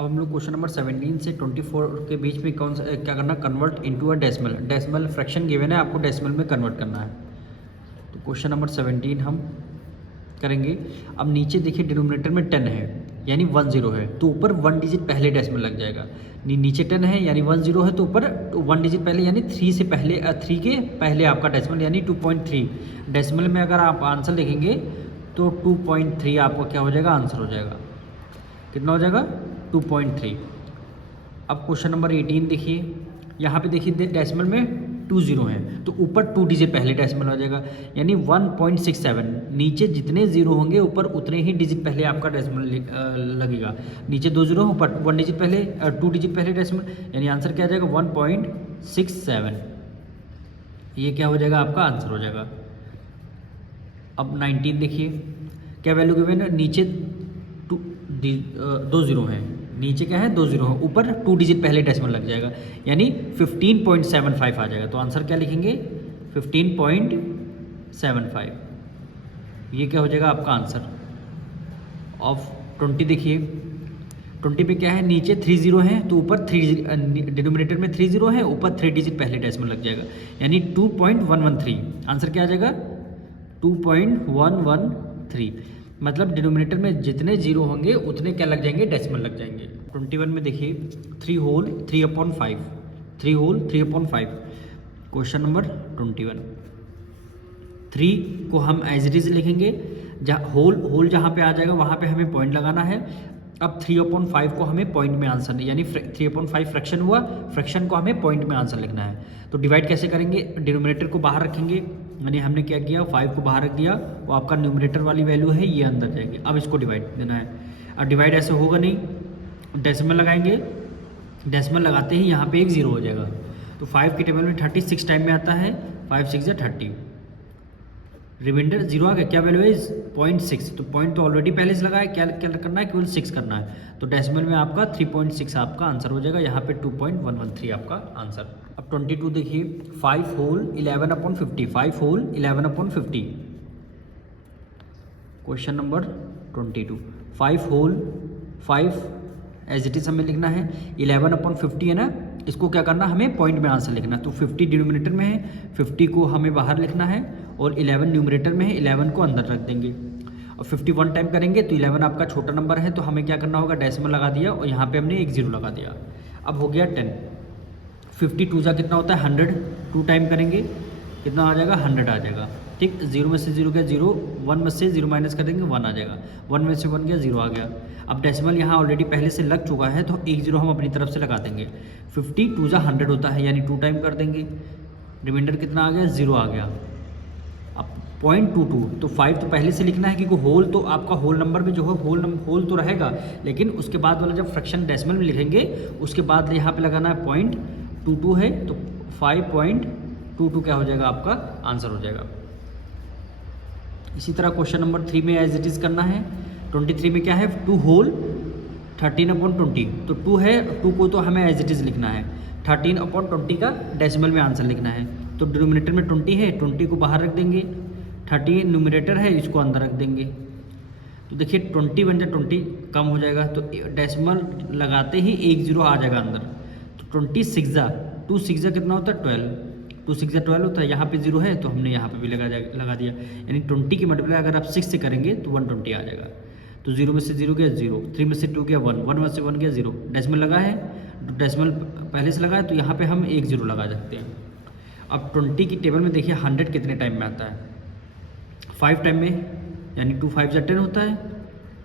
अब हम लोग क्वेश्चन नंबर 17 से 24 के बीच में कौन सा क्या करना, convert into a decimal. Decimal fraction given है, आपको डेसिमल में कन्वर्ट करना है। तो क्वेश्चन नंबर 17 हम करेंगे। अब नीचे देखिए डिनोमिनेटर में 10 है यानी 10 है, तो ऊपर 1 डिजिट पहले डेसिमल लग जाएगा। नीचे 10 है यानी 10 है, तो ऊपर 1 डिजिट पहले यानी 3 से पहले 3 के पहले आपका डेसिमल यानी 2.3। डेसिमल में अगर आप आंसर लिखेंगे तो 2.3 आपका क्या हो जाएगा, आंसर हो जाएगा। कितना हो जाएगा, 2.3। अब क्वेश्चन नंबर 18 देखिए, यहाँ पे देखिए डेसिमल में 20 हैं, तो ऊपर 2 डिजिट पहले डेसिमल हो जाएगा यानी 1.67। नीचे जितने जीरो होंगे ऊपर उतने ही डिजिट पहले आपका डेसिमल लगेगा। नीचे 2 जीरो ऊपर 1 डिजिट पहले 2 डिजिट पहले डेसिमल, यानी आंसर क्या आ जाएगा 1.67। ये क्या हो जाएगा, आपका आंसर हो जाएगा। अब 19 देखिए, क्या वैल्यू गिवन है, नीचे 2 जीरो हैं, नीचे क्या है 2 जीरो है, ऊपर 2 डिजिट पहले डेसिमल लग जाएगा यानी 15.75 आ जाएगा। तो आंसर क्या लिखेंगे, 15.75। ये क्या हो जाएगा आपका आंसर ऑफ 20। देखिए 20 पे क्या है, नीचे 3 जीरो हैं, तो ऊपर 3 डिनोमिनेटर में 3 जीरो है, ऊपर 3 डिजिट पहले डेसिमल लग जाएगा यानी 2.113। आंसर क्या आ जाएगा, 2.113। मतलब डिनोमिनेटर में जितने जीरो होंगे उतने क्या लग जाएंगे, डेसिमल लग जाएंगे। 21 में देखिए 3 होल 3/5, 3 होल 3/5। क्वेश्चन नंबर 21, 3 को हम एज इट इज लिखेंगे, जहाँ होल जहाँ पे आ जाएगा वहाँ पे हमें पॉइंट लगाना है। अब 3/5 को हमें पॉइंट में आंसर यानी 3/5 फ्रैक्शन हुआ, फ्रैक्शन को हमें पॉइंट में आंसर लिखना है। तो डिवाइड कैसे करेंगे, डिनोमिनेटर को बाहर रखेंगे, यानी हमने क्या किया 5 को बाहर रख दिया, वो आपका न्यूमरेटर वाली वैल्यू है ये अंदर जाएगी। अब इसको डिवाइड देना है। अब डिवाइड ऐसे होगा नहीं, डेसिमल लगाएंगे, डेसिमल लगाते ही यहाँ पे एक जीरो हो जाएगा। तो 5 की टेबल में 36 टाइम में आता है, 5 6 या 30, रिमाइंडर जीरो आ गया। क्या वैल्यू है 0.6, तो पॉइंट तो ऑलरेडी पहले से लगा है, क्या क्या करना है, केवल 6 करना है। तो डेसिमल में आपका 3.6 आपका आंसर हो जाएगा, यहाँ पे 2.113 आपका आंसर। अब 22 देखिए, 5 whole 11/50, 5 whole 11/50। Question number 22, 5 whole 5 as it is हमें लिखना है, 11/50 है ना, इसको क्या करना हमें पॉइंट में आंसर लिखना है। तो 50 डिनोमिनेटर में है, 50 को हमें बाहर लिखना है, और 11 न्यूमरेटर में है, 11 को अंदर रख देंगे। और 51 टाइम करेंगे तो 11 आपका छोटा नंबर है, तो हमें क्या करना होगा, डेसिमल लगा दिया और यहाँ पे हमने एक जीरो लगा दिया। अब हो गया 10, 52 जा कितना होता है 100, 2 टाइम करेंगे कितना आ जाएगा 100 आ जाएगा। ठीक, 0 में से 0 गया 0, 1 में से 0 माइनस कर देंगे 1 आ जाएगा, 1 में से 1 गया 0 आ गया। अब डेसिमल यहाँ ऑलरेडी पहले से लग चुका है, तो एक जीरो हम अपनी तरफ से लगा देंगे। 52 जा 100 होता है यानी 2 टाइम कर देंगे, रिमाइंडर कितना आ गया 0 आ गया। अब 0.22, तो 5 तो पहले से लिखना है क्योंकि होल तो आपका होल नंबर में जो है होल तो रहेगा, लेकिन उसके बाद वाला जब फ्रैक्शन डेसिमल में लिखेंगे उसके बाद यहाँ पे लगाना है 0.22 है, तो 5.22 क्या हो जाएगा आपका आंसर हो जाएगा। इसी तरह क्वेश्चन नंबर 3 में एज इट इज़ करना है। 23 में क्या है 2 होल 13/20, तो 2 है, 2 को तो हमें एज इट इज़ लिखना है, 13/20 का डेसिमल में आंसर लिखना है। तो डिनोमिनेटर में 20 है, 20 को बाहर रख देंगे, 30 न्यूमरेटर है, इसको अंदर रख देंगे। तो देखिए 20 बन जाए 20 कम हो जाएगा, तो डेसिमल लगाते ही एक जीरो आ जाएगा अंदर। तो 26 जा 2 6 जा कितना होता है 12, 2 6 जा 12 होता है, यहाँ पे जीरो है तो हमने यहाँ पे भी लगा दिया, यानी 20 की मल्टीप्लाई अगर आप 6 से करेंगे तो 120 आ जाएगा। तो 0 में से 0 गया 0, 3 में से 2 गया 1, 1 में से 1 गया 0, डेसिमल लगा है, डेसिमल पहले से लगा है तो यहाँ पे हम एक जीरो लगा सकते हैं। अब 20 की टेबल में देखिए 100 कितने टाइम में आता है, 5 टाइम में, यानी 2 5 जा 10 होता है,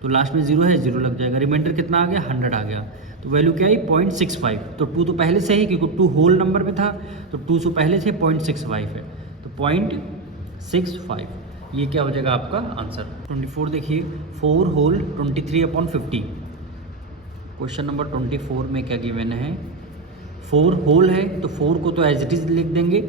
तो लास्ट में 0 है 0 लग जाएगा, रिमाइंडर कितना आ गया 100 आ गया। तो वैल्यू क्या आई 0.65, तो 2 तो पहले से ही क्योंकि 2 होल नंबर में था, तो 2 से पहले से 0.65 है, तो 0.65 ये क्या हो जाएगा आपका आंसर। 24 देखिए, 4 होल 23/50। क्वेश्चन नंबर 24 में क्या गिवन है, 4 होल है, तो 4 को तो एज इट इज लिख देंगे,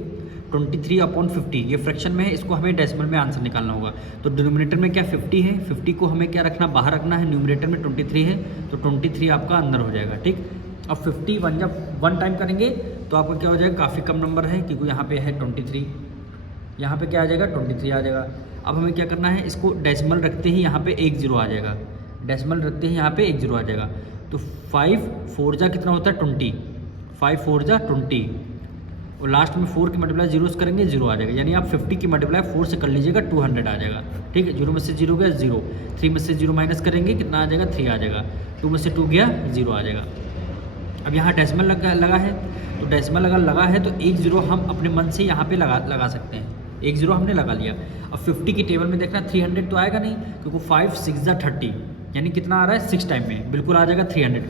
23/50 ये फ्रैक्शन में है, इसको हमें डेसिमल में आंसर निकालना होगा। तो डिनोमिनेटर में क्या 50 है, 50 को हमें क्या रखना बाहर रखना है, न्यूमरेटर में 23 है, तो 23 आपका अंदर हो जाएगा। ठीक, अब 51 जब 1 टाइम करेंगे तो आपका क्या हो जाएगा, काफ़ी कम नंबर है क्योंकि यहाँ पे है 23, यहाँ पे क्या आ जाएगा 23 आ जाएगा। अब हमें क्या करना है, इसको डेसिमल रखते ही यहाँ पे एक जीरो आ जाएगा, डेसिमल रखते ही यहाँ पे एक जीरो आ जाएगा। तो 5 4 जा कितना होता है 20, 5 4 जा 20, और लास्ट में 4 की मल्टीप्लाई जीरो से करेंगे 0 आ जाएगा, यानी आप 50 की मल्टीप्लाई 4 से कर लीजिएगा 200 आ जाएगा। ठीक है, 0 में से 0 गया 0, 3 में से 0 माइनस करेंगे कितना आ जाएगा 3 आ जाएगा, 2 में से 2 गया 0 आ जाएगा। अब यहाँ डेसिमल लगा है, तो डेसिमल अगर लगा है तो एक 0 हम अपने मन से यहाँ पे लगा सकते हैं, एक 0 हमने लगा लिया। अब 50 की टेबल में देखना 300 तो आएगा नहीं, क्योंकि 5 6 जा 30, यानी कितना आ रहा है 6 टाइम में, बिल्कुल आ जाएगा 300।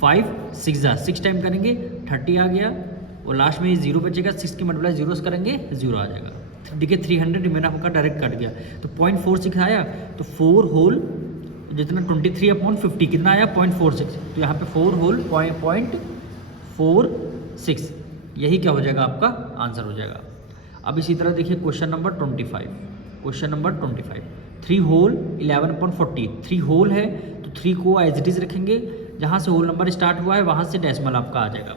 5 6 जा 6 टाइम करेंगे 30 आ गया, और लास्ट में ये 0 बचेगा, 6 की मल्टीप्लाई 0 से करेंगे 0 आ जाएगा। देखिए 300 रिमेन आपका डायरेक्ट कट गया, तो 0.46 आया, तो 4 होल जितना 23/50 कितना आया 0.46, तो यहाँ पे 4 होल 0.46, यही क्या हो जाएगा आपका आंसर हो जाएगा। अब इसी तरह देखिए question number 25, question number 25, 3 whole 11/40, 3 whole है तो 3 को एज इट इज रखेंगे, जहाँ से होल नंबर स्टार्ट हुआ है वहाँ से डेसिमल आपका आ जाएगा।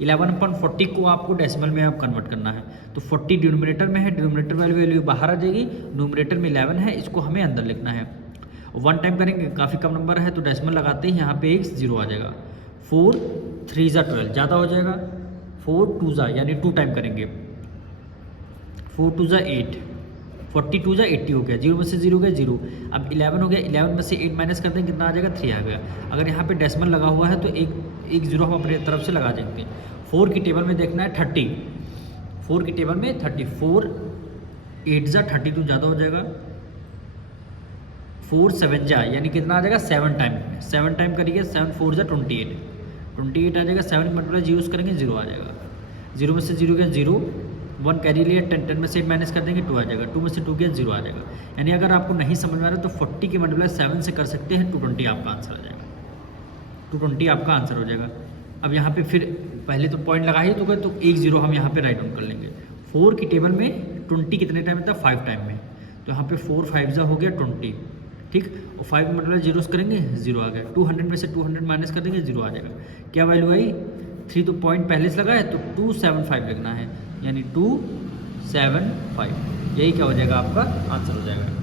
11/40 को आपको डेसिमल में आप कन्वर्ट करना है, तो 40 डिनोमिनेटर में है, डिनोमिनेटर वाली वैल्यू बाहर आ जाएगी, न्यूमरेटर में 11 है, इसको हमें अंदर लिखना है। 1 टाइम करेंगे काफ़ी कम नंबर है, तो डेसिमल लगाते ही यहाँ पे एक 0 आ जाएगा। 4 3 जा 12 ज़्यादा हो जाएगा, 4 2 जा यानी 2 टाइम करेंगे, 4 2 जा 8, 42 जा 80 हो गया, 0 में से 0 गया 0, अब 11 हो गया, 11 में से 8 माइनस करते हैं कितना आ जाएगा 3 आ गया। अगर यहाँ पे डेसिमल लगा हुआ है तो एक 0 हम अपनी तरफ से लगा देंगे। 4 की टेबल में देखना है 30, 4 की टेबल में 30, 4 8 जा 32 ज़्यादा हो जाएगा, 4 7 जा यानी कितना आ जाएगा 7 टाइम, 7 टाइम करिए, 7 4 जा 28, 28 आ जाएगा, 7 की मल्टीप्लाई 0 से करेंगे 0 आ जाएगा, 0 में से 0 गया 0, 1 कैरी लिया, 10 में से 8 माइनस कर देंगे 2 आ जाएगा, 2 में से 2 गया 0 आ जाएगा। यानी अगर आपको नहीं समझ में आ रहा तो 40 की मल्टीप्लाई 7 से कर सकते हैं, 220 आपका आंसर आ जाएगा, 220 आपका आंसर हो जाएगा। अब यहाँ पे फिर पहले तो पॉइंट लगा ही तो गए, तो एक 0 हम यहाँ पे राइट डाउन कर लेंगे। 4 की टेबल में 20 कितने टाइम में था 5 टाइम में, तो यहाँ पे 4 5 जा हो गया 20, ठीक, और 5 में मतलब 0 करेंगे 0 आ गया, 200 में से 200 माइनस कर देंगे 0 आ जाएगा। क्या वैल्यू आई 3, तो पॉइंट पहले से लगा है तो 275 लिखना है, यानी 275, यही क्या हो जाएगा आपका आंसर हो जाएगा।